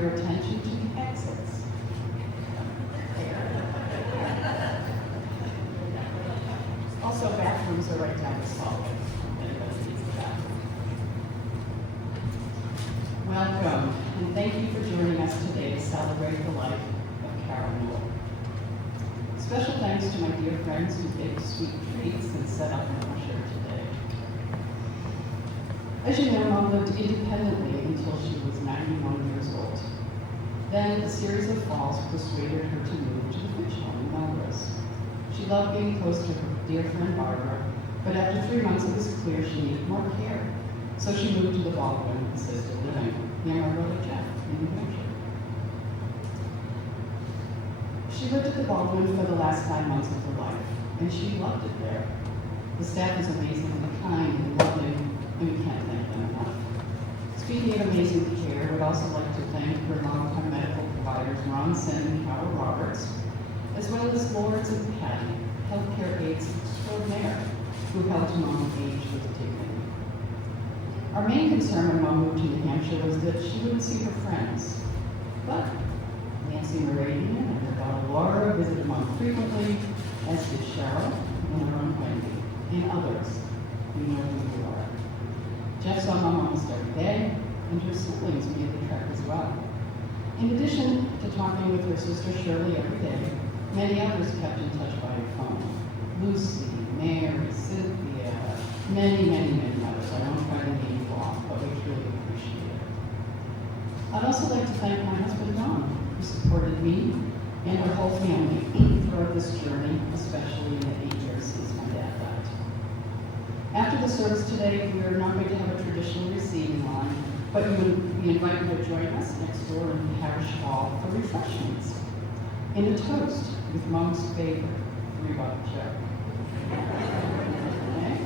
your attention to the exits. Also, bathrooms are right down this hallway. Anybody needs a bathroom. Welcome, and thank you for joining us today to celebrate the life of Carol Newell. Special thanks to my dear friends who baked sweet treats and set up the usher today. As you know, Mom lived independently until she was 91 years old. Then a series of falls persuaded her to move to the Fitch home in Melrose. She loved being close to her dear friend Barbara, but after 3 months it was clear she needed more care. So she moved to the Baldwin Assisted Living near my brother Jeff in New Hampshire. She lived at the Baldwin for the last 5 months of her life, and she loved it there. The staff is amazingly kind and loving, and we can't thank them enough. Speaking of amazing care, I would also like to thank her longtime medical providers, Ron Sin and Carol Roberts, as well as Lawrence and Patty, healthcare aides extraordinaire, who helped Mom age with dignity. Our main concern when Mom moved to New Hampshire was that she wouldn't see her friends. But Nancy Moravian and her daughter Laura visited Mom frequently, as did Cheryl and her own Wendy, and others who know who you are. Jeff saw Mom almost every day, and her siblings made the trek as well. In addition to talking with her sister Shirley every day, many others kept in touch by phone. Lucy, Mary, Cynthia, many others. I won't try to name you all, but we truly appreciate it. I'd also like to thank my husband, Don, who supported me and our whole family throughout this journey, especially in the 8 years since my dad died. After the service today, we are not going to have a traditional receiving line, but we invite you to join us next door in the Parish Hall for refreshments and a toast with Mom's favorite 3-bottle joke. Okay?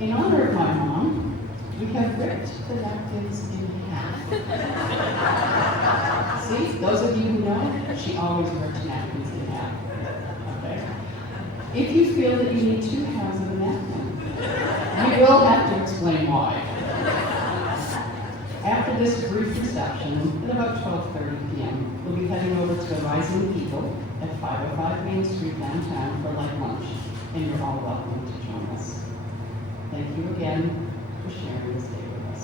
In honor of my mom, we have ripped the napkins in half. See, those of you who know, she always ripped napkins in half. Okay? If you feel that you need 2 halves of a napkin, you will have to explain why. After this brief reception, at about 12:30 p.m., we'll be heading over to Rising People at 505 Main Street downtown for light lunch, and you're all welcome to join us. Thank you again for sharing this day with us.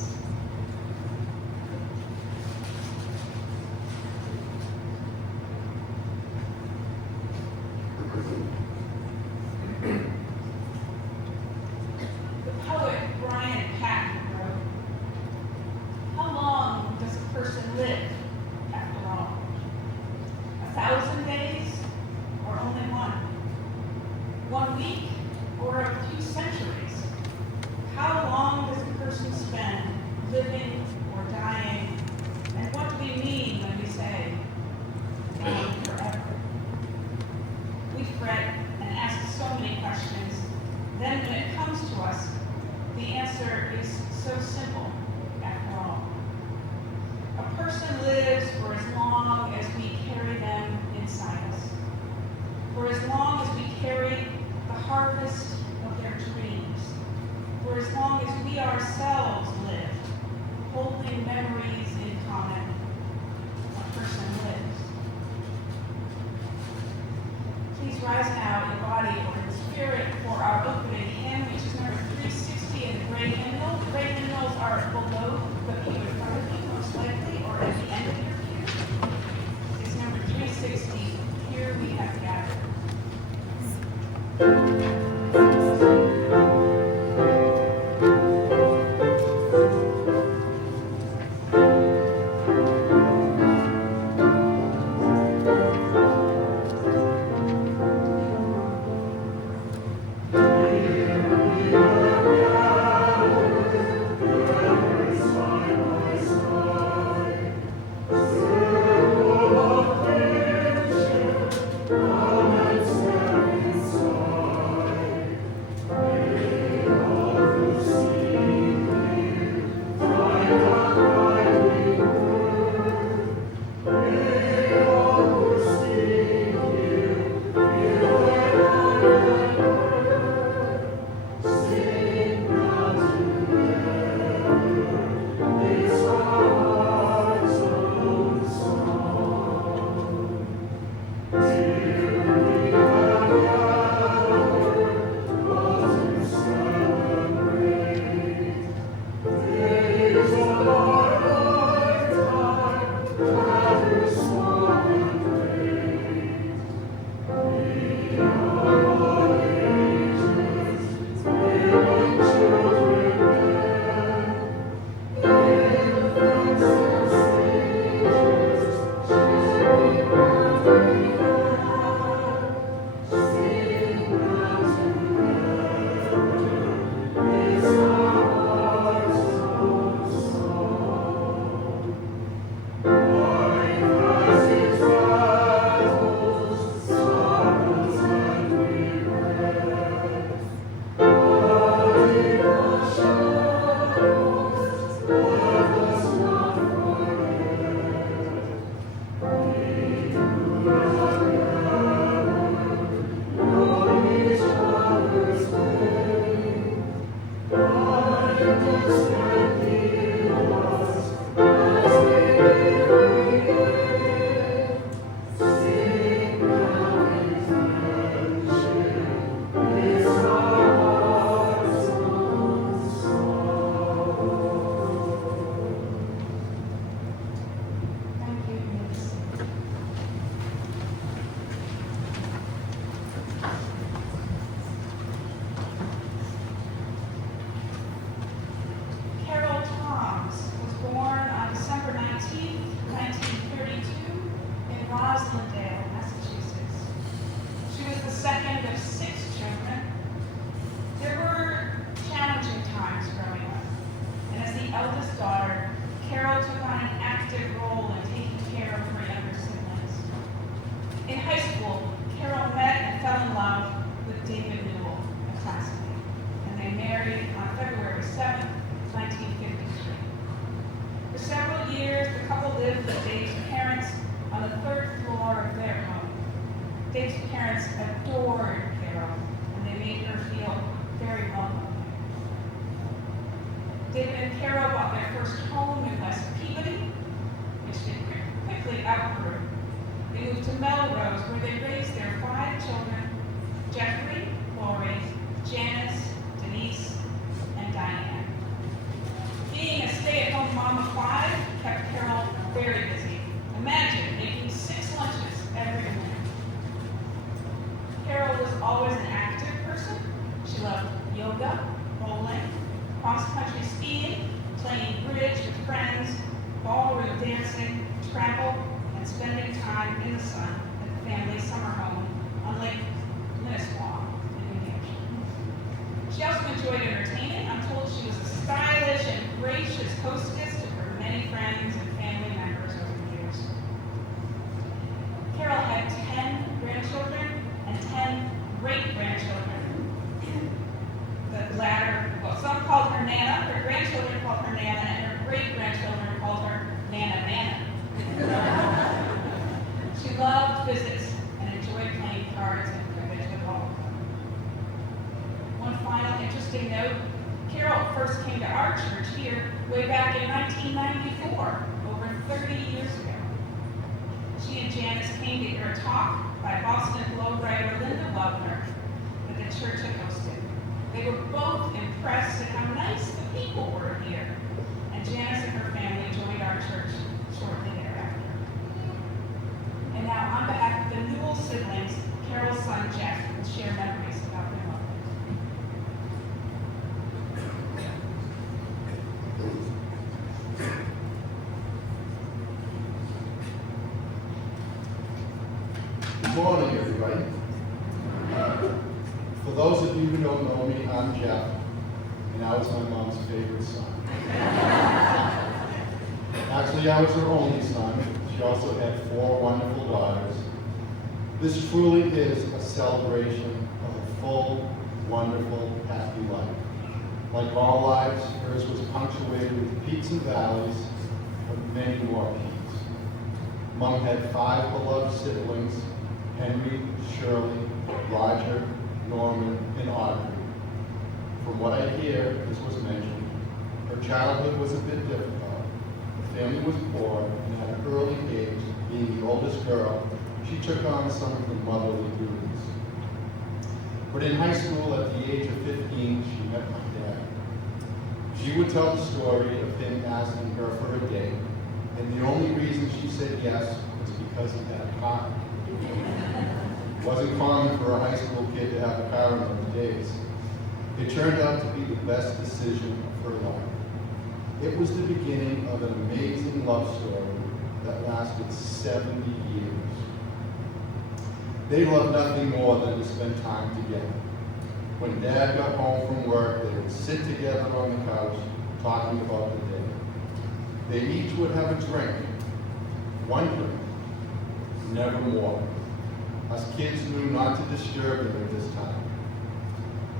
The poet Brian Patton wrote, "How long does a person live after all? 1,000 days or only one? 1 week or a few centuries? How long does a person spend living or dying? And what do we mean when we say forever?" We fret and ask so many questions. Then when it comes to us, the answer is so simple after all. A person lives for as long as we carry them inside us, for as long as we carry the harvest of their dreams, for as long as we ourselves live, holding memories in common, a person lives. Please rise now in body or in spirit for our opening hymn, which is number 360 in the gray hymnal. The gray hymnals are below the pew in front of you, most likely, or at the end of your pew. It's number 360, Here We Have Gathered. Come and stand inside. Roslindale, Massachusetts. She was the second of 6 children. There were challenging times growing up, and as the eldest daughter, Carol took on an active role in taking care of her younger siblings. In high school, Carol met and fell in love with David Newell, a classmate, and they married on February 7, 1953. For several years, the couple lived with Dave's parents on the 3rd floor of their home. Dave's parents adored Carol, and they made her feel very welcome. David and Carol bought their first home in West Peabody, which they quickly outgrew. They moved to Melrose, where they raised their 5 children, Jeffrey, Lori, Janice, Denise, and Diane. Being a stay-at-home mom of 5 kept Carol very busy. Imagine making 6 lunches every morning. Carol was always an active person. She loved yoga, bowling, cross-country skiing, playing bridge with friends, ballroom dancing, travel, and spending time in the sun at the family summer home on Lake Minnesota in New Hampshire. She also enjoyed entertaining. I'm told she was a stylish and gracious hostess to her many friends and family members over the years. Carol had 10 grandchildren and 10 great-grandchildren. The latter, well, some called her Nana, her grandchildren called her Nana, and her great-grandchildren called her Nana. She loved visits and enjoyed playing cards and cribbage with all of them. One final interesting note, Carol first came to our church here way back in 1994, over 30 years ago. She and Janice came to hear a talk by Boston Globe writer Linda Wagner that the church had hosted. They were both impressed at how nice the people were here, and Janice and her family joined our church shortly thereafter. And now, on behalf of the Newell siblings, Carol's son Jeff will share memories about their mother. Good morning, everybody. For those of you who don't know me, I'm Jeff, and I was my mom's favorite son. Actually, I was her only son. She also had 4 wonderful daughters. This truly is a celebration of a full, wonderful, happy life. Like all lives, hers was punctuated with peaks and valleys, but many more peaks. Mom had 5 beloved siblings: Henry, Shirley, Roger, Norman, and Audrey. From what I hear, this was mentioned, her childhood was a bit difficult. The family was poor, and at an early age, being the oldest girl, she took on some of the motherly duties. But in high school, at the age of 15, she met my dad. She would tell the story of him asking her for a date, and the only reason she said yes was because he had a car. It wasn't common for a high school kid to have a car in those days. It turned out to be the best decision of her life. It was the beginning of an amazing love story that lasted 70 years. They loved nothing more than to spend time together. When Dad got home from work, they would sit together on the couch talking about the day. They each would have a drink, one drink, never more. Us kids knew not to disturb them at this time.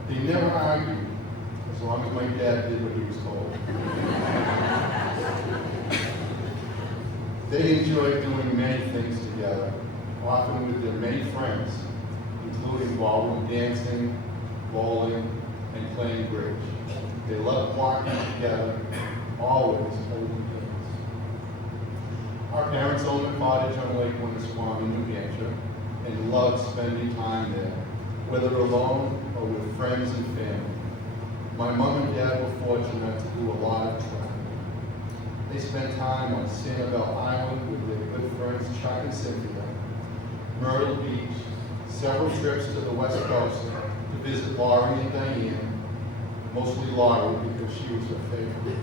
They never argued, as long as my dad did what he was told. They enjoyed doing many things together, often with their many friends, including ballroom dancing, bowling, and playing bridge. They loved walking together, always holding hands. Our parents owned a cottage on Lake Winnisquam in New Hampshire and loved spending time there, whether alone or with friends and family. My mom and dad were fortunate to do a lot of traveling. They spent time on Sanibel Island with their good friends Chuck and Cynthia, Myrtle Beach, several trips to the West Coast to visit Laurie and Diane, mostly Laurie because she was her favorite.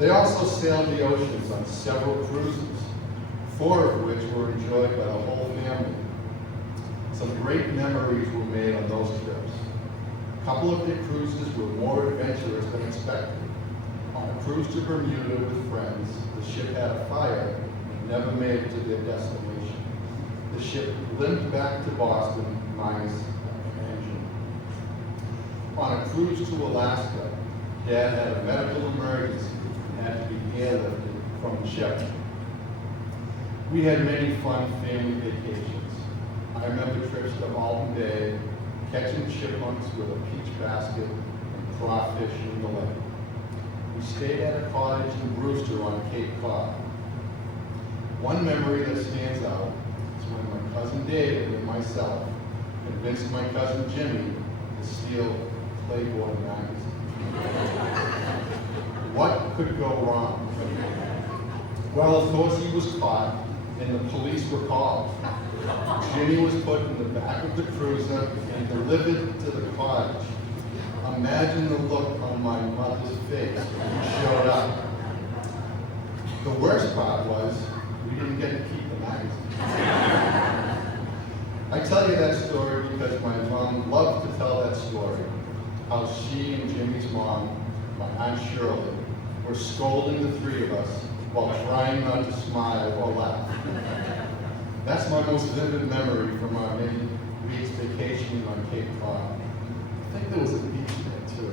They also sailed the oceans on several cruises, 4 of which were enjoyed by the whole family. Some great memories were made on those trips. A couple of the cruises were more adventurous than expected. On a cruise to Bermuda with friends, the ship had a fire and never made it to their destination. The ship limped back to Boston minus an engine. On a cruise to Alaska, Dad had a medical emergency and had to be airlifted from the ship. We had many fun family vacations. I remember trips to Alton Bay, catching chipmunks with a peach basket and crawfish in the lake. We stayed at a cottage in Brewster on Cape Cod. One memory that stands out is when my cousin David and myself convinced my cousin Jimmy to steal Playboy magazine. What could go wrong? Well, of course he was caught and the police were called. Jimmy was put in the back of the cruiser and delivered to the cottage. Imagine the look on my mother's face when he showed up. The worst part was we didn't get to keep the magazine. I tell you that story because my mom loved to tell that story, how she and Jimmy's mom, my Aunt Shirley, were scolding the 3 of us while trying not to smile or laugh. That's my most vivid memory from our many weeks vacationing on Cape Cod. I think there was a beach there too.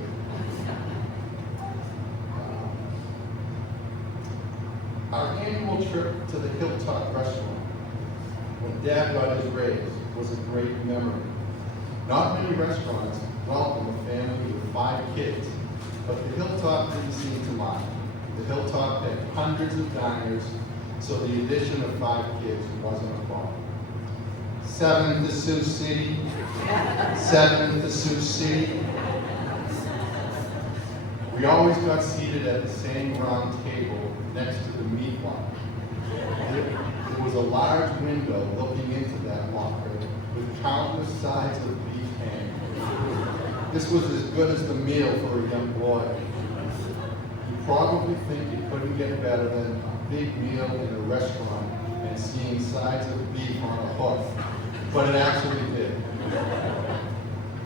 Our annual trip to the Hilltop restaurant, when Dad got his raise, was a great memory. Not many restaurants welcome a family with 5 kids, but the Hilltop didn't seem to mind. The Hilltop had hundreds of diners, so the addition of 5 kids wasn't a problem. 7 to Sioux City, 7 to Sioux City. We always got seated at the same round table next to the meat locker. There was a large window looking into that locker with countless sides of beef hanging. This was as good as the meal for a young boy. You probably think it couldn't get better than a big meal in a restaurant and seeing sides of beef on a hook, but it actually did.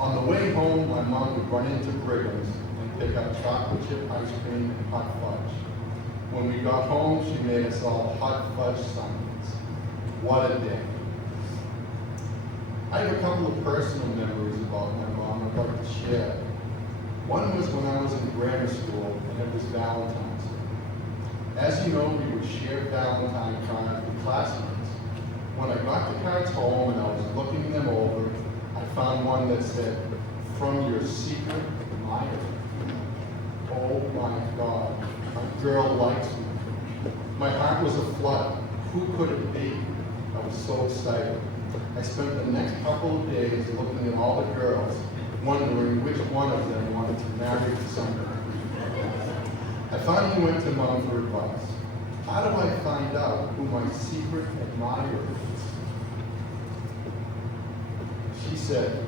On the way home, my mom would run into Brigham's and pick up chocolate chip ice cream and hot fudge. When we got home, she made us all hot fudge sundaes. What a day. I have a couple of personal memories about my mom I'd like to share. One was when I was in grammar school, and it was Valentine's Day. As you know, we would share Valentine cards with classmates. When I got the cards home and I was looking them over, I found one that said, "From your secret admirer." Oh my God, a girl likes me. My heart was aflutter. Who could it be? I was so excited. I spent the next couple of days looking at all the girls, wondering which one of them wanted to marry somebody. I finally went to Mom for advice. How do I find out who my secret admirer is? She said,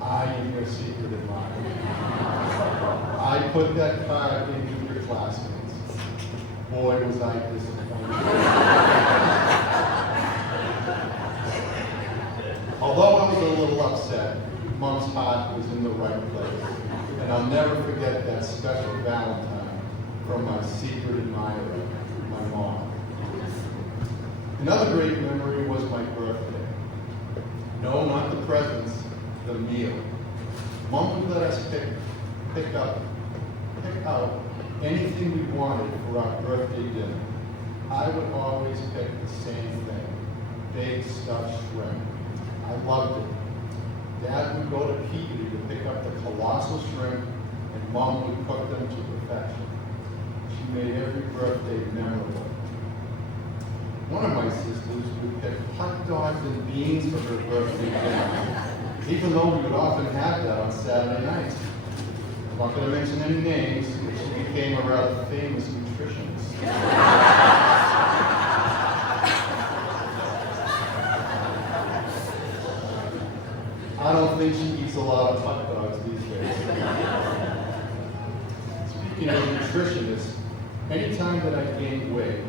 "I am your secret admirer. I put that card into your classmates." Boy, was I disappointed. Although I was a little upset, Mom's heart was in the right place. And I'll never forget that special Valentine from my secret admirer, my mom. Another great memory was my birthday. No, not the presents, the meal. Mom would let us pick out anything we wanted for our birthday dinner. I would always pick the same thing, big stuffed shrimp. I loved it. Dad would go to Peabody to pick up the colossal shrimp, and Mom would cook them to perfection. She made every birthday memorable. One of my sisters would pick hot dogs and beans for her birthday dinner, even though we would often have that on Saturday nights. I'm not going to mention any names, but she became a rather famous nutritionist. I don't think she eats a lot of hot dogs these days. Speaking of nutritionists, Anytime that I gained weight,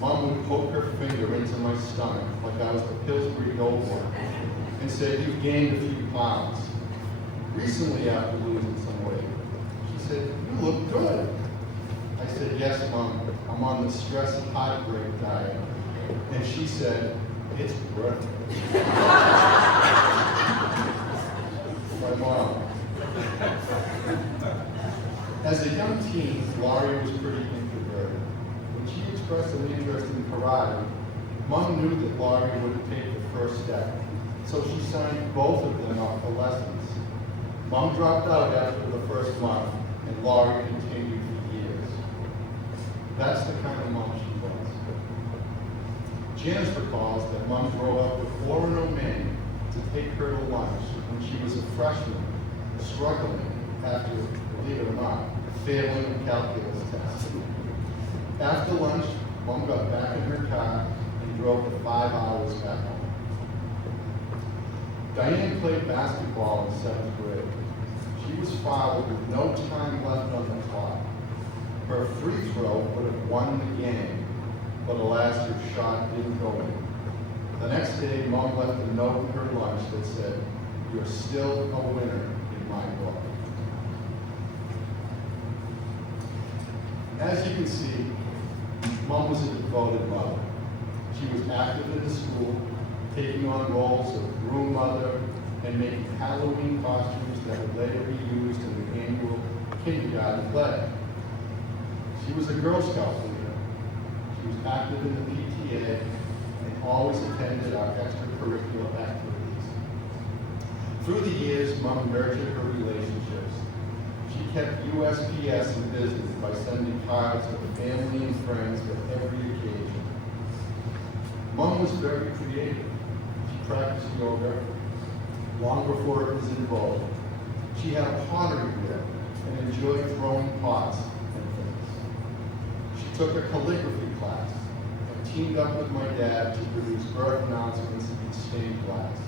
Mom would poke her finger into my stomach like I was the Pillsbury Doughboy and say, "You've gained a few pounds." Recently, after losing some weight, she said, "You look good." I said, "Yes, Mom, I'm on the stress and heartbreak diet." And she said, "It's worth it." My mom. As a young teen, Laurie was pretty introverted. When she expressed an interest in karate, Mom knew that Laurie wouldn't take the first step, so she signed both of them up for lessons. Mom dropped out after the first month, and Laurie continued for years. That's the kind of mom she was. Janice recalls that Mom drove up with 4 men to take her to lunch when she was a freshman, struggling after, believe it or not, failing a calculus test. After lunch, Mom got back in her car and drove for 5 hours back home. Diane played basketball in 7th grade. She was fouled with no time left on the clock. Her free throw would have won the game, but alas, her shot didn't go in. The next day, Mom left a note in her lunch that said, "You're still a winner in my book." As you can see, Mom was a devoted mother. She was active in the school, taking on roles of room mother and making Halloween costumes that would later be used in the annual kindergarten play. She was a Girl Scout leader. She was active in the PTA and always attended our extracurricular activities. Through the years, Mom nurtured her relationships. She kept USPS in business by sending cards to family and friends at every occasion. Mom was very creative. She practiced yoga long before it was in vogue. She had a pottery wheel and enjoyed throwing pots and things. She took a calligraphy class and teamed up with my dad to produce birth announcements in stained glass.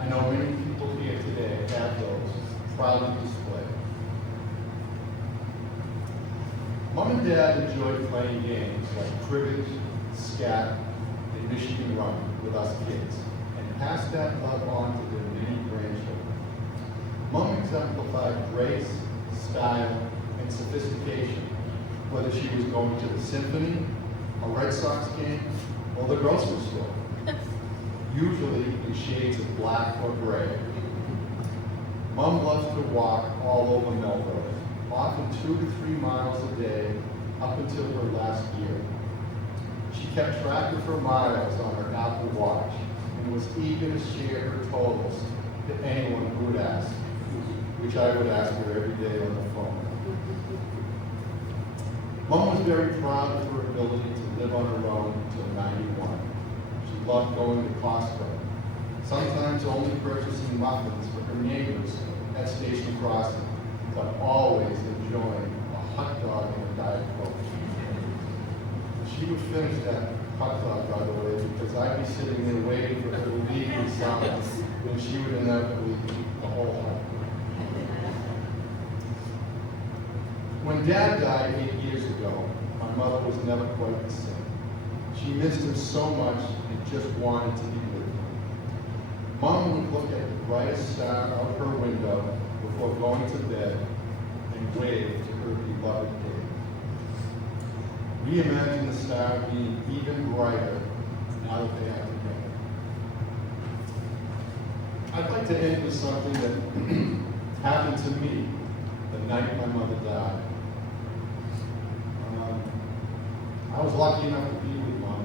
I know many people here today have those proudly displayed. Mom and Dad enjoyed playing games like cribbage, scat, and Michigan Run with us kids, and passed that love on to their many grandchildren. Mom exemplified grace, style, and sophistication, whether she was going to the symphony, a Red Sox game, or the grocery store, usually in shades of black or gray. Mom loved to walk all over Melrose, often 2 to 3 miles a day up until her last year. She kept track of her miles on her Apple Watch and was eager to share her totals to anyone who would ask, which I would ask her every day on the phone. Mom was very proud of her ability to live on her own until 91. She loved going to Costco, sometimes only purchasing muffins for her neighbors at Station Crossing, but always enjoying a hot dog and a Diet Coke. She would finish that hot dog, by the way, because I'd be sitting there waiting for her to leave me some, and she would inevitably eat the whole hot dog. When Dad died 8 years ago, my mother was never quite the same. She missed him so much and just wanted to be with him. Mom would look at the brightest star out her window before going to bed and wave to her beloved Dave. We imagine the star being even brighter now that they are together. I'd like to end with something that happened to me the night my mother died. I was lucky enough to be with Mom.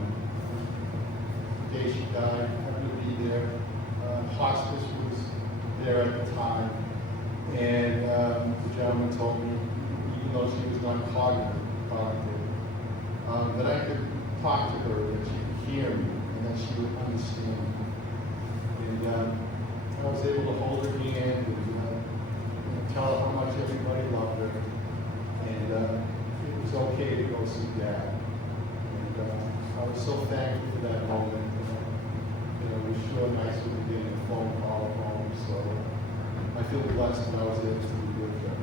The day she died, I happened to be there. Hospice was there at the time, and the gentleman told me, even though she was not cognitive, that I could talk to her, that she could hear me, and that she would understand me. And I was able to hold her hand and tell her how much everybody loved her, and it was okay to go see Dad. And I was so thankful for that moment. It was sure nice to be getting a phone call home, so I feel blessed that I was able to be with her.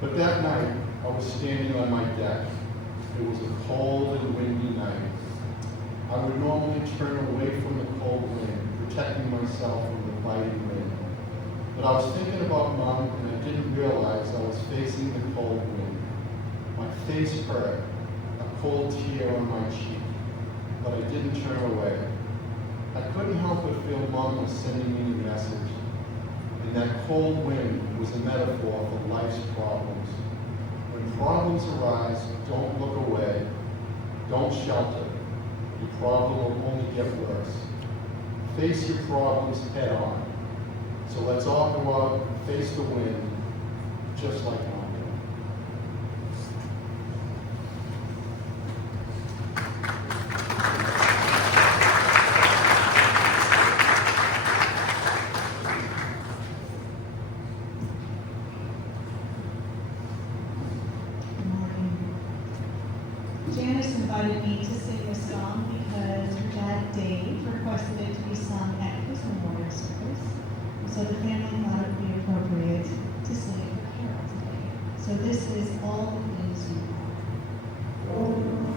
But that night, I was standing on my deck. It was a cold and windy night. I would normally turn away from the cold wind, protecting myself from the biting wind. But I was thinking about Mom, and I didn't realize I was facing the cold wind. My face hurt, a cold tear on my cheek, but I didn't turn away. I couldn't help but feel Mom was sending me a message. And that cold wind was a metaphor for life's problems. When problems arise, don't look away, don't shelter. Your problem will only get worse. Face your problems head on. So let's all go out and face the wind, just like Mom did. Janice invited me to sing this song because her dad, Dave, requested it to be sung at his memorial service. So the family thought it would be appropriate to sing it for Carol today. So this is All the Things You are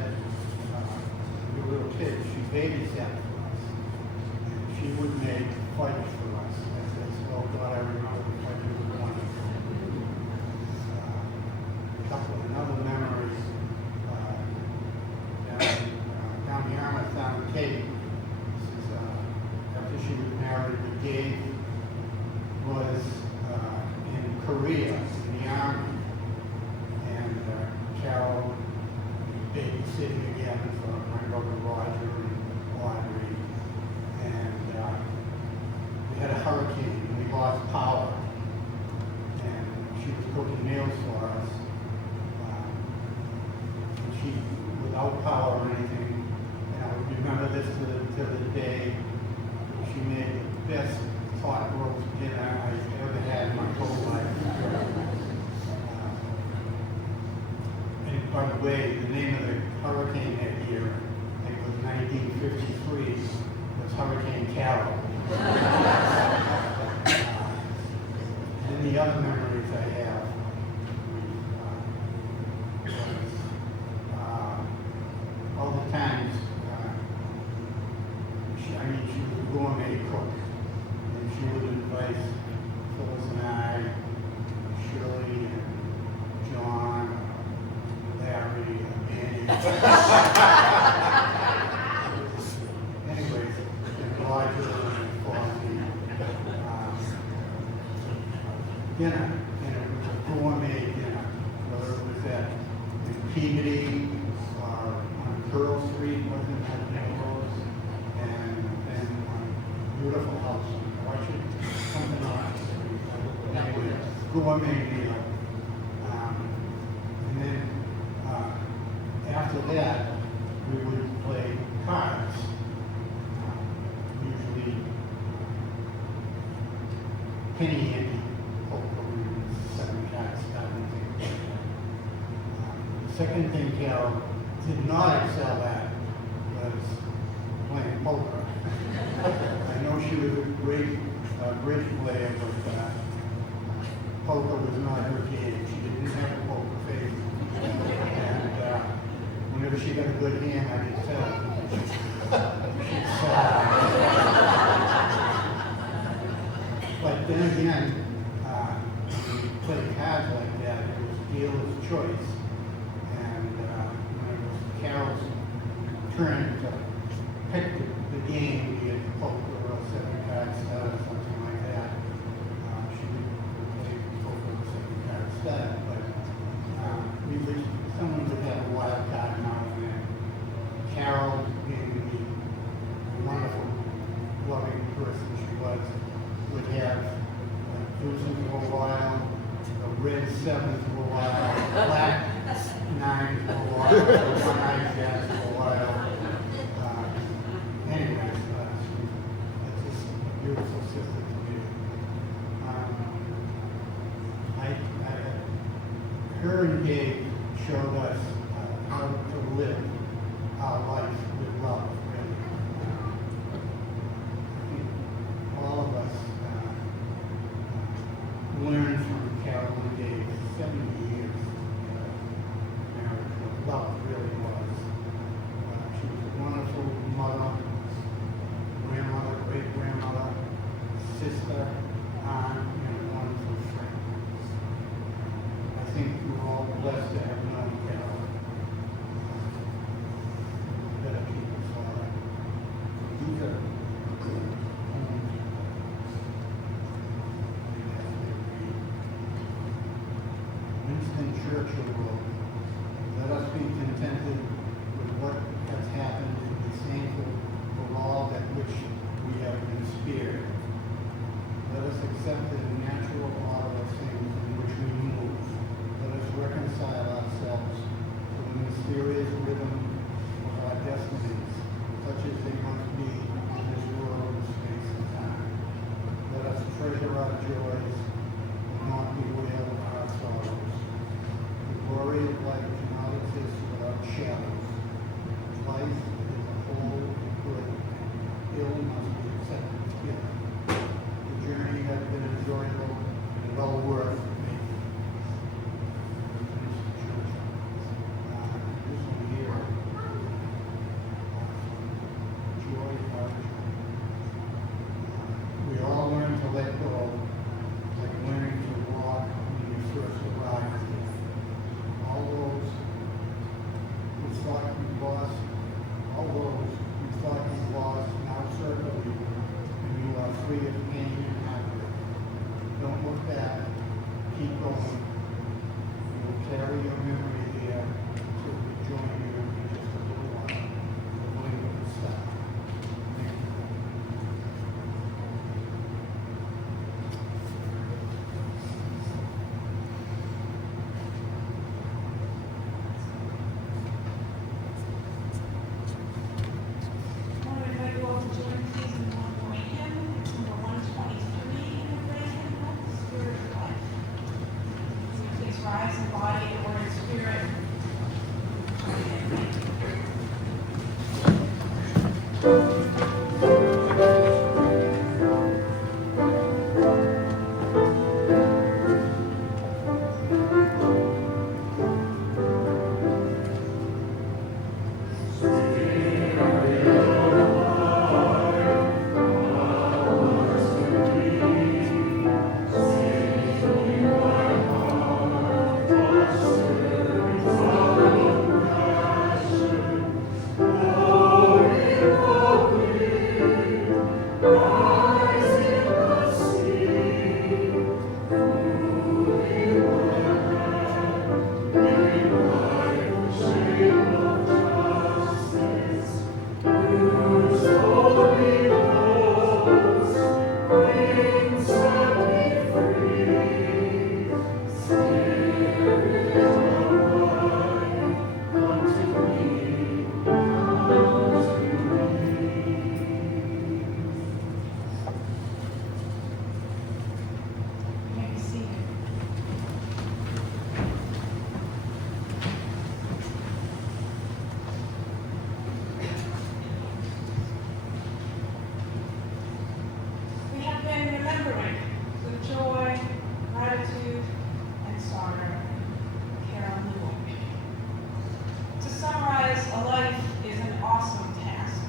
said, we were little kids, she babysat for us. And she would make fights for us. I said, oh God, I remember the fight you were going to. A couple of another memories, down the Yarmouth Town Cape. This is, after she was married, the gate was in Korea, in the Army. And Carol babysitting again for my brother Roger and Audrey. And we had a hurricane and we lost power. And she was cooking meals for us. And she, without power or anything, and I remember this to the day, she made the best pot roast dinner I've ever had in my whole life. And by the way, the name of the hurricane that year, I think it was 1953, was Hurricane Carol. And the other memories I have was all the times, she was a gourmet cook, and she would invite Phyllis and I, Shirley and John, Larry, and anyways, and Roger and Fonzie, dinner, and it was a gourmet dinner, whether it was at Peabody or on Pearl Street, wasn't that Newell's, and then on beautiful house on Orchard, something on Street. Anyway, gourmet meal. And then after that, we would play cards. Usually penny ante, poker, 7 cards, the second thing Carol did not excel at was playing poker. I know she was a great bridge player, but poker was not her game. She didn't have a poker face. And whenever she got a good hand, I could tell. She'd but then again, when you play cards like that, it was dealer's choice. And when it was Carol's turn to pick the game, be it poker or 7 card stud or something like that, she would play poker or 7 card stud. But someone would have a wild card now and then. Carol, being the wonderful, loving person she was, would have deuces for a while, a red 7 for a while, black 9 for a while, 1-9 jacks for a while. Anyways, that's just a beautiful sister to me. Her and Dave showed us how to live our life with love, really. I think all of us learned from Carol and Dave 70 years marriage, what love really was. She was a wonderful mother, grandmother, great-grandmother, sister, aunt, and a wonderful friend. I think we're all blessed to have known Carol. We have been remembering with joy, gratitude, and sorrow Carol Newell. To summarize a life is an awesome task.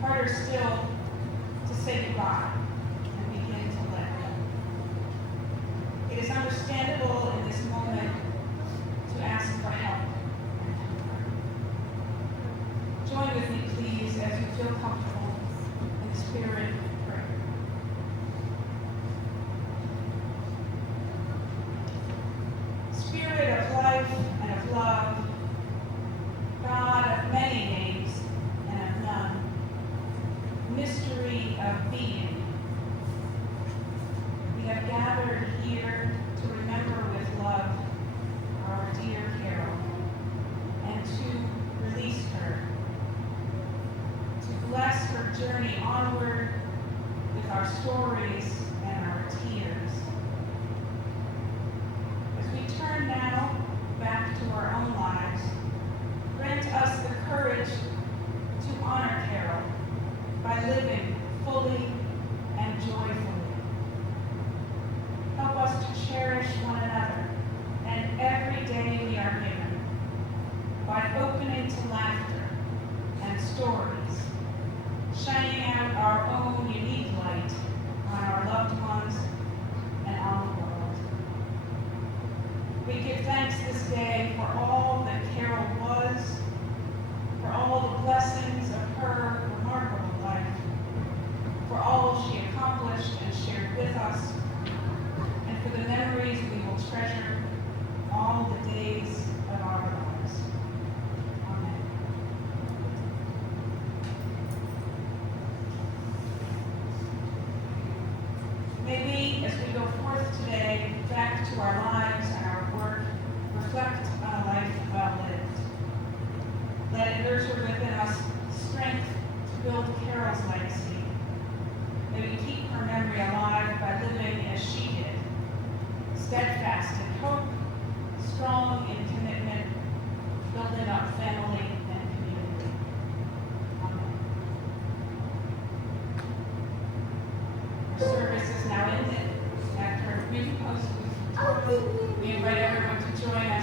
Harder still to say goodbye and begin to let go. It is understandable in this moment to ask for help and comfort. Join with me, please, as you feel comfortable in the spirit of prayer. Spirit of life and of love, God of many names and of none, mystery of being, we have gathered here to remember with love our dear Carol and to release her, to bless her journey onward with our stories and our tears. As we turn now back to our own lives, grant us the courage to honor Carol by living fully and joyfully. Help us to cherish one another and every day we are given by opening to laughter and stories, shining out our own unique light on our loved ones and on the world. We give thanks this day for all that Carol was, for all the blessings of her remarkable life, for all she accomplished and shared with us, and for the memories we will treasure all the days of our lives. Amen. May we, as we go forth today, back to our lives and our work, reflect on a life well lived. Let it nurture within us strength to build Carol's legacy. May we keep her memory alive by living as she did, steadfast in hope, strong in commitment, building up family and community. Amen. Our service is now ended. After a brief post, we invite everyone to join us